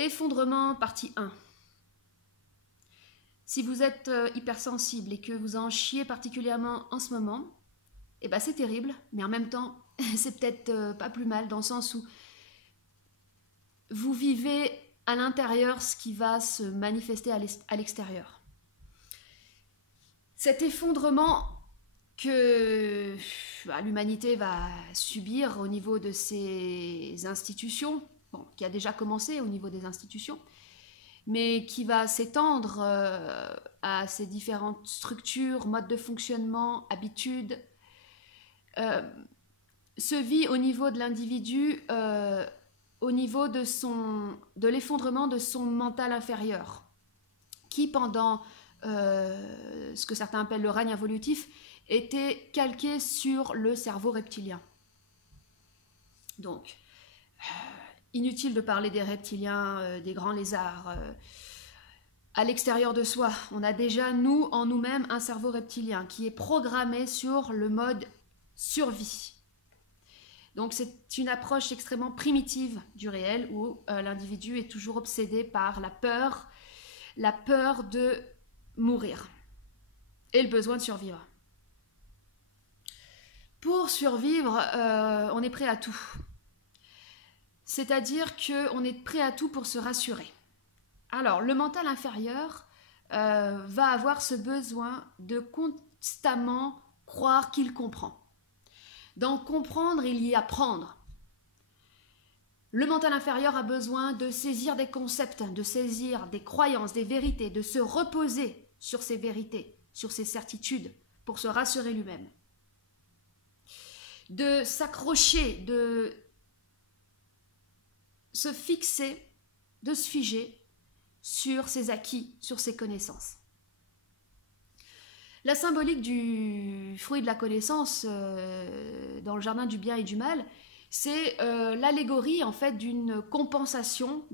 Effondrement, partie 1. Si vous êtes hypersensible et que vous en chiez particulièrement en ce moment, eh ben c'est terrible, mais en même temps, c'est peut-être pas plus mal dans le sens où vous vivez à l'intérieur ce qui va se manifester à l'extérieur. Cet effondrement que l'humanité va subir au niveau de ses institutions, bon, qui a déjà commencé au niveau des institutions, mais qui va s'étendre à ces différentes structures, modes de fonctionnement, habitudes, se vit au niveau de l'individu, au niveau de l'effondrement de son mental inférieur, qui pendant ce que certains appellent le règne involutif, était calqué sur le cerveau reptilien. Donc, inutile de parler des reptiliens, des grands lézards. À l'extérieur de soi, on a déjà, nous, en nous-mêmes, un cerveau reptilien qui est programmé sur le mode survie. Donc, c'est une approche extrêmement primitive du réel où l'individu est toujours obsédé par la peur de mourir et le besoin de survivre. Pour survivre, on est prêt à tout. C'est-à-dire qu'on est prêt à tout pour se rassurer. Alors, le mental inférieur va avoir ce besoin de constamment croire qu'il comprend. Dans comprendre, il y a prendre. Le mental inférieur a besoin de saisir des concepts, de saisir des croyances, des vérités, de se reposer sur ces vérités, sur ces certitudes, pour se rassurer lui-même. De s'accrocher, de se fixer, de se figer sur ses acquis, sur ses connaissances. La symbolique du fruit de la connaissance dans le jardin du bien et du mal, c'est l'allégorie en fait d'une compensation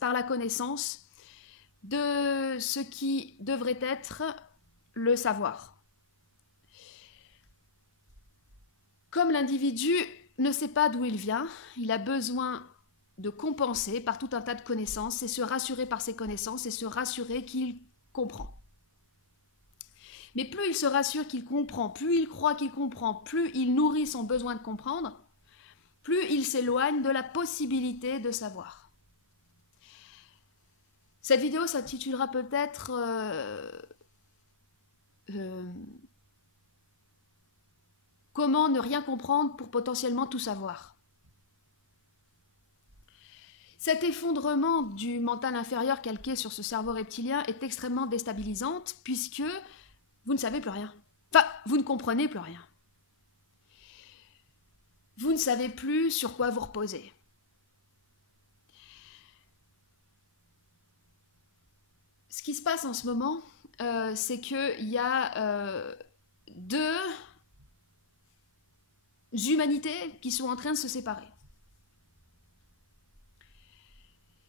par la connaissance de ce qui devrait être le savoir. Comme l'individu ne sait pas d'où il vient, il a besoin de compenser par tout un tas de connaissances et se rassurer par ses connaissances et se rassurer qu'il comprend. Mais plus il se rassure qu'il comprend, plus il croit qu'il comprend, plus il nourrit son besoin de comprendre, plus il s'éloigne de la possibilité de savoir. Cette vidéo s'intitulera peut-être comment ne rien comprendre pour potentiellement tout savoir. Cet effondrement du mental inférieur calqué sur ce cerveau reptilien est extrêmement déstabilisant puisque vous ne savez plus rien. Enfin, vous ne comprenez plus rien. Vous ne savez plus sur quoi vous reposer. Ce qui se passe en ce moment, c'est qu'il y a deux humanités qui sont en train de se séparer.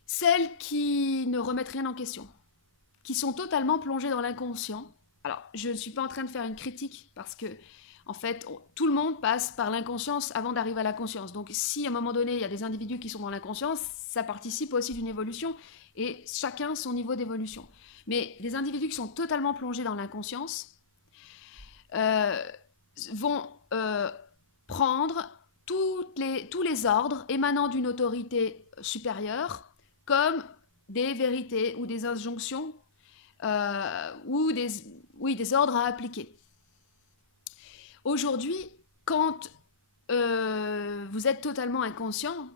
Celles qui ne remettent rien en question, qui sont totalement plongées dans l'inconscient. Alors, je ne suis pas en train de faire une critique parce que, en fait, tout le monde passe par l'inconscience avant d'arriver à la conscience. Donc, si à un moment donné, il y a des individus qui sont dans l'inconscience, ça participe aussi d'une évolution et chacun son niveau d'évolution. Mais des individus qui sont totalement plongés dans l'inconscience vont prendre tous les ordres émanant d'une autorité supérieure comme des vérités ou des injonctions ou des ordres à appliquer. Aujourd'hui, quand vous êtes totalement inconscient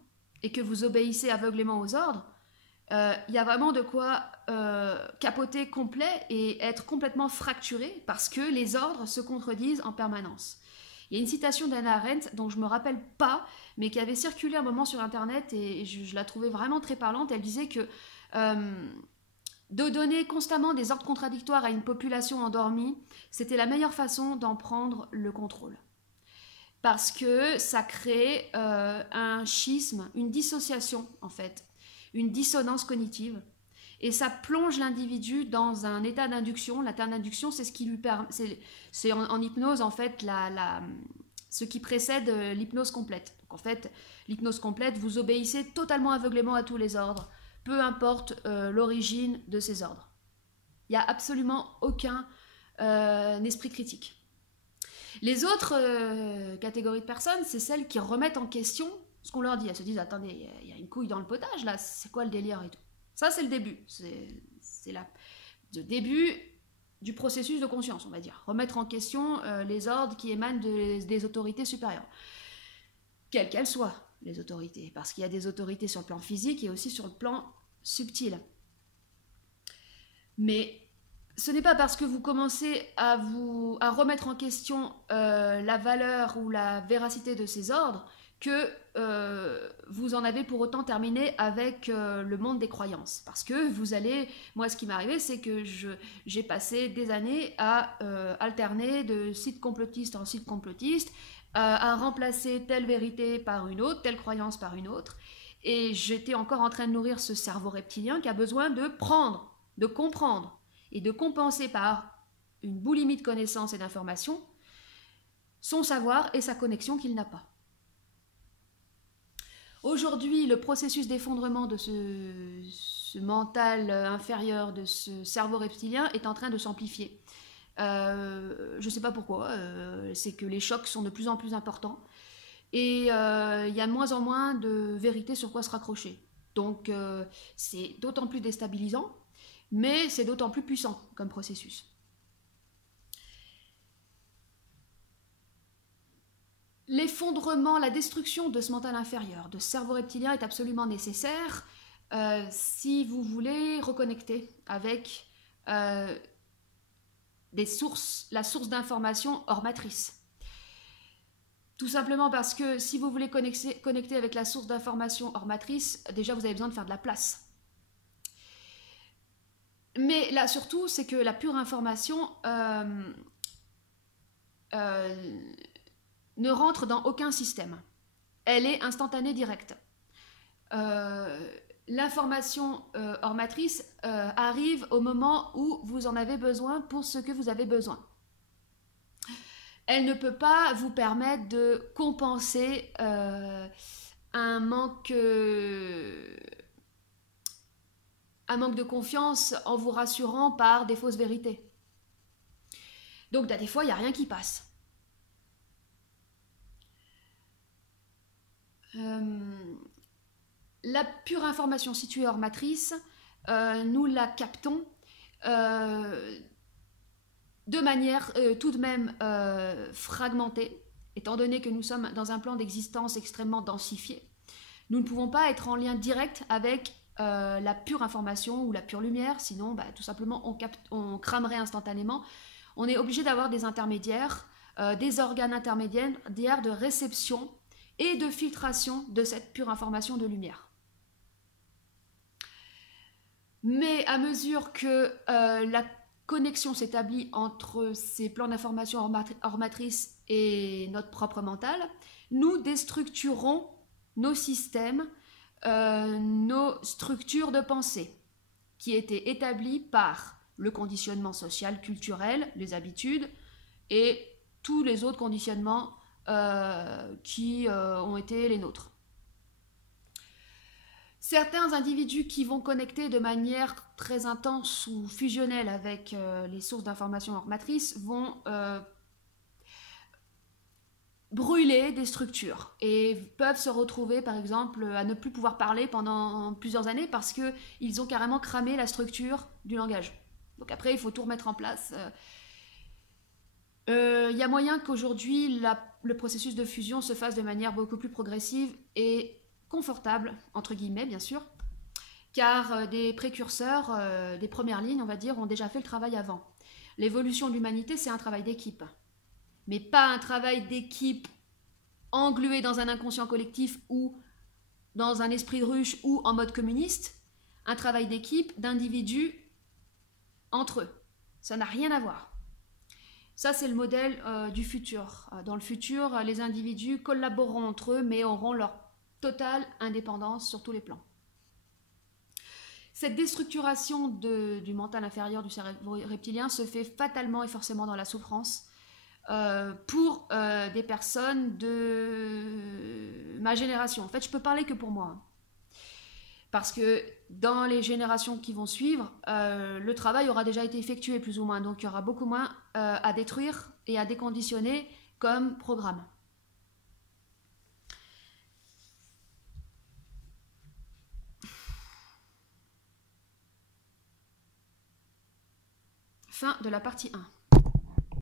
et que vous obéissez aveuglément aux ordres, il y a vraiment de quoi capoter complet et être complètement fracturé parce que les ordres se contredisent en permanence. Il y a une citation d'Hannah Arendt dont je ne me rappelle pas, mais qui avait circulé un moment sur Internet et je la trouvais vraiment très parlante. Elle disait que de donner constamment des ordres contradictoires à une population endormie, c'était la meilleure façon d'en prendre le contrôle. Parce que ça crée un schisme, une dissociation en fait, une dissonance cognitive. Et ça plonge l'individu dans un état d'induction. L'état d'induction, c'est ce qui lui permet, c'est en hypnose en fait ce qui précède l'hypnose complète. Donc en fait, l'hypnose complète, vous obéissez totalement aveuglément à tous les ordres peu importe l'origine de ces ordres. Il n'y a absolument aucun esprit critique. Les autres catégories de personnes, c'est celles qui remettent en question ce qu'on leur dit. Elles se disent, attendez, il y a une couille dans le potage là, c'est quoi le délire et tout. Ça, c'est le début. C'est le début du processus de conscience, on va dire. Remettre en question les ordres qui émanent des autorités supérieures. Quelles qu'elles soient, les autorités. Parce qu'il y a des autorités sur le plan physique et aussi sur le plan subtil. Mais ce n'est pas parce que vous commencez à remettre en question la valeur ou la véracité de ces ordres que vous en avez pour autant terminé avec le monde des croyances. Parce que vous allez... Moi, ce qui m'est arrivé, c'est que j'ai passé des années à alterner de site complotiste en site complotiste, à remplacer telle vérité par une autre, telle croyance par une autre. Et j'étais encore en train de nourrir ce cerveau reptilien qui a besoin de prendre, de comprendre, et de compenser par une boulimie de connaissances et d'informations son savoir et sa connexion qu'il n'a pas. Aujourd'hui, le processus d'effondrement de ce mental inférieur, de ce cerveau reptilien, est en train de s'amplifier. Je ne sais pas pourquoi, c'est que les chocs sont de plus en plus importants et il y a de moins en moins de vérité sur quoi se raccrocher. Donc c'est d'autant plus déstabilisant, mais c'est d'autant plus puissant comme processus. L'effondrement, la destruction de ce mental inférieur, de ce cerveau reptilien est absolument nécessaire si vous voulez reconnecter avec la source d'information hors matrice. Tout simplement parce que si vous voulez connecter avec la source d'information hors matrice, déjà vous avez besoin de faire de la place. Mais là surtout, c'est que la pure information ne rentre dans aucun système. Elle est instantanée, directe. L'information hors matrice arrive au moment où vous en avez besoin pour ce que vous avez besoin. Elle ne peut pas vous permettre de compenser un manque de confiance en vous rassurant par des fausses vérités. Donc des fois, il n'y a rien qui passe. La pure information située hors matrice, nous la captons de manière tout de même fragmentée, étant donné que nous sommes dans un plan d'existence extrêmement densifié. Nous ne pouvons pas être en lien direct avec la pure information ou la pure lumière, sinon tout simplement on cramerait instantanément. On est obligé d'avoir des intermédiaires, des organes intermédiaires de réception et de filtration de cette pure information de lumière. Mais à mesure que la connexion s'établit entre ces plans d'information hors matrice et notre propre mental, nous déstructurons nos systèmes, nos structures de pensée, qui étaient établies par le conditionnement social, culturel, les habitudes et tous les autres conditionnements qui ont été les nôtres. Certains individus qui vont connecter de manière très intense ou fusionnelle avec les sources d'information hors matrice vont brûler des structures et peuvent se retrouver par exemple à ne plus pouvoir parler pendant plusieurs années parce qu'ils ont carrément cramé la structure du langage. Donc après il faut tout remettre en place. Y a moyen qu'aujourd'hui le processus de fusion se fasse de manière beaucoup plus progressive et confortable, entre guillemets bien sûr, car des précurseurs, des premières lignes on va dire, ont déjà fait le travail avant. L'évolution de l'humanité c'est un travail d'équipe, mais pas un travail d'équipe englué dans un inconscient collectif ou dans un esprit de ruche ou en mode communiste, un travail d'équipe d'individus entre eux. Ça n'a rien à voir. Ça, c'est le modèle du futur. Dans le futur, les individus collaboreront entre eux, mais auront leur totale indépendance sur tous les plans. Cette déstructuration du mental inférieur du cerveau reptilien se fait fatalement et forcément dans la souffrance pour des personnes de ma génération. En fait, je peux parler que pour moi. Parce que dans les générations qui vont suivre, le travail aura déjà été effectué plus ou moins. Donc il y aura beaucoup moins à détruire et à déconditionner comme programme. Fin de la partie 1.